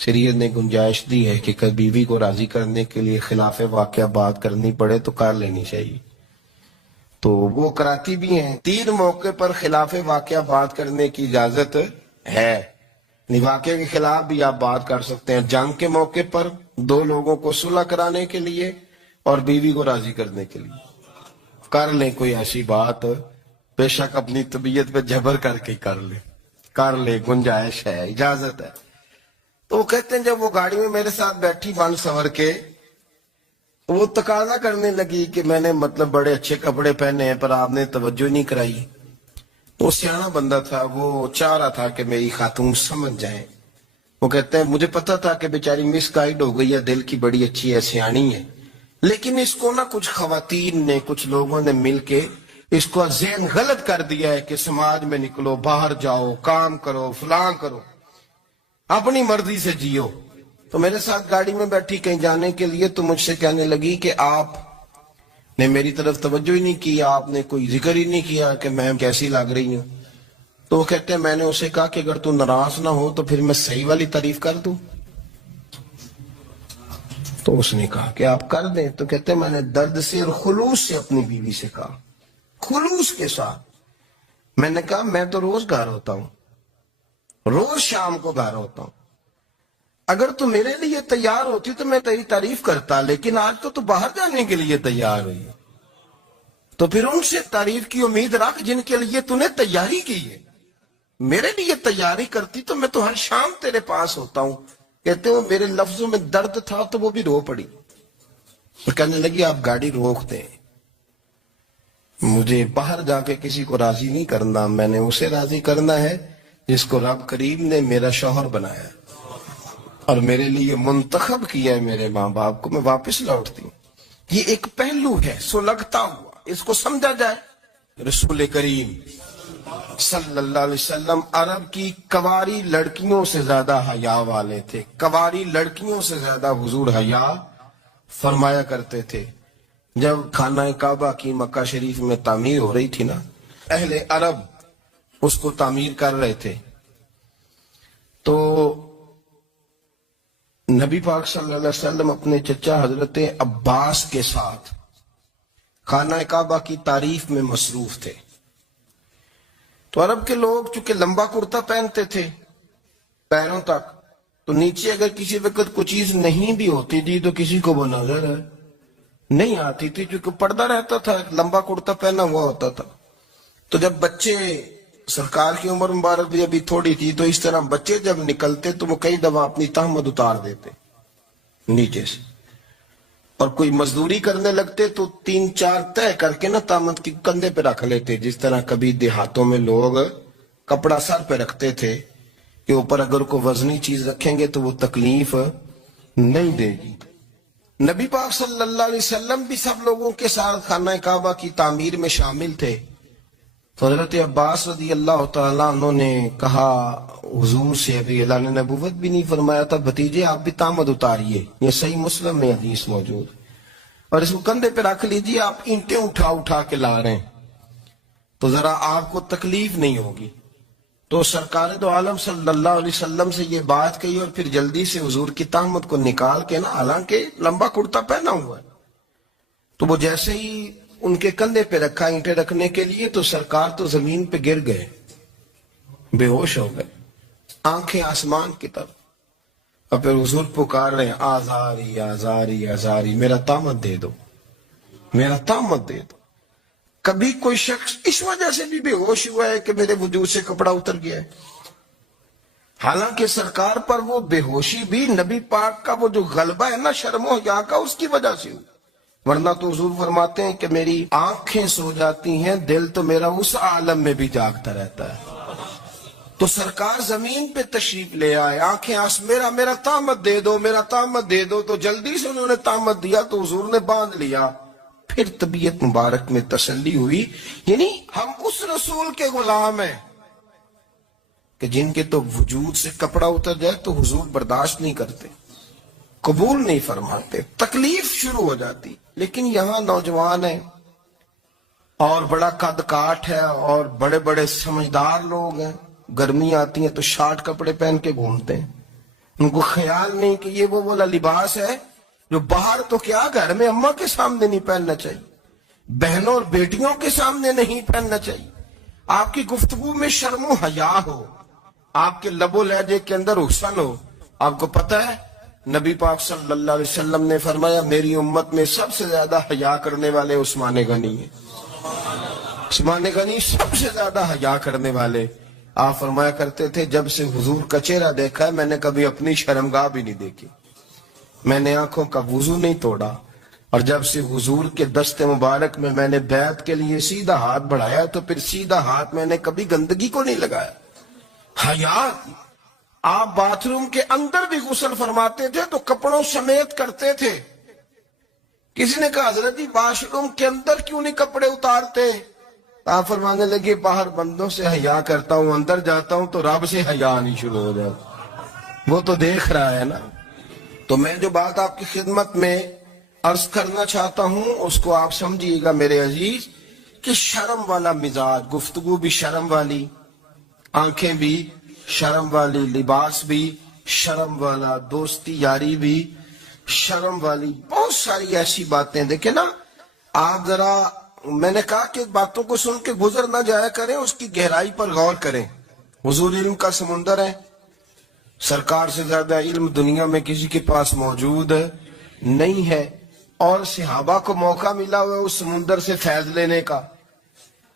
شریعت نے گنجائش دی ہے کہ کبھی بیوی کو راضی کرنے کے لیے خلاف واقعہ بات کرنی پڑے تو کر لینی چاہیے، تو وہ کراتی بھی ہیں۔ 3 موقع پر خلاف واقعہ بات کرنے کی اجازت ہے، واقعے کے خلاف بھی آپ بات کر سکتے ہیں۔ جنگ کے موقع پر 2 لوگوں کو صلح کرانے کے لیے اور بیوی کو راضی کرنے کے لیے کر لیں کوئی ایسی بات، بے شک اپنی طبیعت پہ جبر کر کے کر لیں، گنجائش ہے، اجازت ہے۔ تو وہ کہتے ہیں جب وہ گاڑی میں میرے ساتھ بیٹھی بن سور کے، وہ تقاضا کرنے لگی کہ میں نے بڑے اچھے کپڑے پہنے ہیں پر آپ نے توجہ نہیں کرائی۔ وہ سیانا بندہ تھا، وہ چاہ رہا تھا کہ میری خاتون سمجھ جائیں۔ وہ کہتے ہیں مجھے پتا تھا کہ بیچاری مس گائیڈ ہو گئی ہے، دل کی بڑی اچھی ہے، سیانی ہے، لیکن اس کو کچھ خواتین نے، کچھ لوگوں نے مل کے اس کو ذہن غلط کر دیا ہے کہ سماج میں نکلو، باہر جاؤ، کام کرو، فلاں کرو، اپنی مرضی سے جیو۔ تو میرے ساتھ گاڑی میں بیٹھی کہیں جانے کے لیے، تو مجھ سے کہنے لگی کہ آپ نے میری طرف توجہ ہی نہیں کی، آپ نے کوئی ذکر ہی نہیں کیا کہ میں کیسی لگ رہی ہوں۔ تو وہ کہتے ہیں میں نے اسے کہا کہ اگر تو ناراض نہ ہو تو پھر میں صحیح والی تعریف کر دوں۔ تو اس نے کہا کہ آپ کر دیں۔ تو کہتے ہیں میں نے درد سے اور خلوص سے اپنی بیوی سے کہا، خلوص کے ساتھ میں نے کہا میں تو روز گھر ہوتا ہوں، روز شام کو گھر ہوتا ہوں، اگر تو میرے لیے تیار ہوتی تو میں تیری تعریف کرتا، لیکن آج تو باہر جانے کے لیے تیار ہوئی، تو پھر ان سے تعریف کی امید رکھ جن کے لیے تو نے تیاری کی ہے۔ میرے لیے تیاری کرتی تو میں تو ہر شام تیرے پاس ہوتا ہوں۔ کہتے ہیں میرے لفظوں میں درد تھا تو وہ بھی رو پڑی، اور کہنے لگی آپ گاڑی روک دیں، مجھے باہر جا کے کسی کو راضی نہیں کرنا، میں نے اسے راضی کرنا ہے جس کو رب کریم نے میرا شوہر بنایا اور میرے لیے منتخب کیا ہے، میرے ماں باپ کو، میں واپس لوٹتی ہوں۔ یہ ایک پہلو ہے سلگتا ہوا، اس کو سمجھا جائے۔ رسول کریم صلی اللہ علیہ وسلم عرب کی کواری لڑکیوں سے زیادہ حیا والے تھے، کواری لڑکیوں سے زیادہ حضور حیا فرمایا کرتے تھے۔ جب خانہ کعبہ کی مکہ شریف میں تعمیر ہو رہی تھی نا، اہل عرب اس کو تعمیر کر رہے تھے، تو نبی پاک صلی اللہ علیہ وسلم اپنے چچا حضرت عباس کے ساتھ خانہ کعبہ کی تعریف میں مصروف تھے۔ تو عرب کے لوگ چونکہ لمبا کرتا پہنتے تھے پیروں تک، تو نیچے اگر کسی وقت کوئی چیز نہیں بھی ہوتی تھی تو کسی کو وہ نظر نہیں آتی تھی، چونکہ پردہ رہتا تھا، لمبا کرتا پہنا ہوا ہوتا تھا۔ تو جب بچے، سرکار کی عمر مبارک بھی ابھی تھوڑی تھی، تو اس طرح بچے جب نکلتے تو وہ کئی دفعہ اپنی تہمت اتار دیتے نیچے سے، اور کوئی مزدوری کرنے لگتے تو 3-4 طے کر کے تہمت کی کندھے پہ رکھ لیتے، جس طرح کبھی دیہاتوں میں لوگ کپڑا سر پہ رکھتے تھے کہ اوپر اگر کوئی وزنی چیز رکھیں گے تو وہ تکلیف نہیں دے گی۔ نبی پاک صلی اللہ علیہ وسلم بھی سب لوگوں کے ساتھ خانہ کعبہ کی تعمیر میں شامل تھے۔ تو حضرت عباس رضی اللہ تعالیٰ عنہ نے کہا حضور سے، ابھی اللہ نے نبوت بھی نہیں فرمایا تھا، بھتیجے آپ بھی تہمت اتاریے، یہ صحیح مسلم میں حدیث موجود، اور اس کو کندھے پہ رکھ لیجیے، آپ اینٹیں اٹھا کے لا رہے ہیں تو ذرا آپ کو تکلیف نہیں ہوگی۔ تو سرکار دو عالم صلی اللہ علیہ وسلم سے یہ بات کہی، اور پھر جلدی سے حضور کی تہمت کو نکال کے حالانکہ لمبا کرتا پہنا ہوا ہے، تو وہ جیسے ہی ان کے کندھے پہ رکھا اینٹیں رکھنے کے لیے، تو سرکار تو زمین پہ گر گئے، بے ہوش ہو گئے، آنکھیں آسمان کی طرف، اور پھر حضور پکار رہے ہیں آزاری آزاری آزاری، میرا تہمت دے دو، میرا تہمت دے دو۔ کبھی کوئی شخص اس وجہ سے بھی بے ہوش ہوا ہے کہ میرے وجود سے کپڑا اتر گیا ہے؟ حالانکہ سرکار پر وہ بے ہوشی بھی نبی پاک کا وہ جو غلبہ ہے نا شرم و حیا کا، اس کی وجہ سے ہوئی، ورنہ تو حضور فرماتے ہیں کہ میری آنکھیں سو جاتی ہیں، دل تو میرا اس عالم میں بھی جاگتا رہتا ہے۔ تو سرکار زمین پہ تشریف لے آئے، آنکھیں میرا تہمت دے دو، میرا تہمت دے دو، تو جلدی سے انہوں نے تہمت دیا تو حضور نے باندھ لیا۔ پھر طبیعت مبارک میں تسلی ہوئی، یعنی ہم اس رسول کے غلام ہیں کہ جن کے تو وجود سے کپڑا اتر جائے تو حضور برداشت نہیں کرتے، قبول نہیں فرماتے، تکلیف شروع ہو جاتی۔ لیکن یہاں نوجوان ہیں اور بڑا قد کاٹ ہے اور بڑے بڑے سمجھدار لوگ ہیں، گرمی آتی ہیں تو شارٹ کپڑے پہن کے گھومتے ہیں، ان کو خیال نہیں کہ یہ وہ والا لباس ہے جو باہر تو کیا گھر میں اماں کے سامنے نہیں پہننا چاہیے، بہنوں اور بیٹیوں کے سامنے نہیں پہننا چاہیے۔ آپ کی گفتگو میں شرم و حیا ہو، آپ کے لب و لہجے کے اندر حسن ہو۔ آپ کو پتہ ہے نبی پاک صلی اللہ علیہ وسلم نے فرمایا میری امت میں سب سے زیادہ حیا کرنے والے عثمان غنی ہیں۔ عثمان غنی سب سے زیادہ حیا کرنے والے۔ آپ فرمایا کرتے تھے جب سے حضور کا چہرہ دیکھا ہے میں نے کبھی اپنی شرمگاہ بھی نہیں دیکھی، میں نے آنکھوں کا وضو نہیں توڑا، اور جب سے حضور کے دست مبارک میں نے بیعت کے لیے سیدھا ہاتھ بڑھایا تو پھر سیدھا ہاتھ میں نے کبھی گندگی کو نہیں لگایا۔ حیا۔ آپ باتھ روم کے اندر بھی غسل فرماتے تھے تو کپڑوں سمیت کرتے تھے۔ کسی نے کہا حضرت جی واش روم کے اندر کیوں نہیں کپڑے اتارتے؟ آپ فرمانے لگے باہر بندوں سے حیا کرتا ہوں، اندر جاتا ہوں تو رب سے حیا نہیں شروع ہو جاتا، وہ تو دیکھ رہا ہے نا۔ تو میں جو بات آپ کی خدمت میں عرض کرنا چاہتا ہوں اس کو آپ سمجھیے گا میرے عزیز، کہ شرم والا مزاج، گفتگو بھی شرم والی، آنکھیں بھی شرم والی، لباس بھی شرم والا، دوستی یاری بھی شرم والی، بہت ساری ایسی باتیں۔ دیکھیں نا آپ ذرا، میں نے کہا کہ باتوں کو سن کے گزر نہ جایا کریں، اس کی گہرائی پر غور کریں۔ حضور علم کا سمندر ہے، سرکار سے زیادہ علم دنیا میں کسی کے پاس موجود نہیں ہے، اور صحابہ کو موقع ملا ہوا ہے اس سمندر سے فیض لینے کا،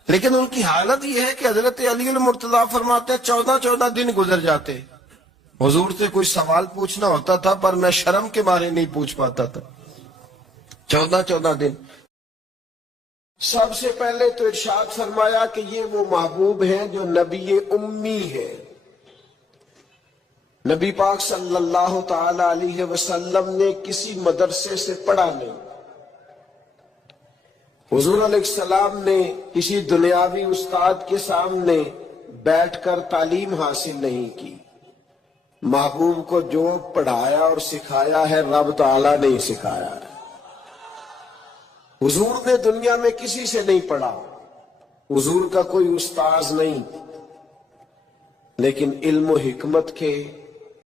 لیکن ان کی حالت یہ ہے کہ حضرت علی المرتضیٰ فرماتے ہیں 14 دن گزر جاتے، حضور سے کوئی سوال پوچھنا ہوتا تھا پر میں شرم کے بارے نہیں پوچھ پاتا تھا۔ 14 دن۔ سب سے پہلے تو ارشاد فرمایا کہ یہ وہ محبوب ہیں جو نبی امی ہے۔ نبی پاک صلی اللہ تعالی علیہ وسلم نے کسی مدرسے سے پڑھا نہیں، حضور علیہ السلام نے کسی دنیاوی استاد کے سامنے بیٹھ کر تعلیم حاصل نہیں کی، محبوب کو جو پڑھایا اور سکھایا ہے رب تعالیٰ نے سکھایا ہے۔ حضور نے دنیا میں کسی سے نہیں پڑھا، حضور کا کوئی استاذ نہیں، لیکن علم و حکمت کے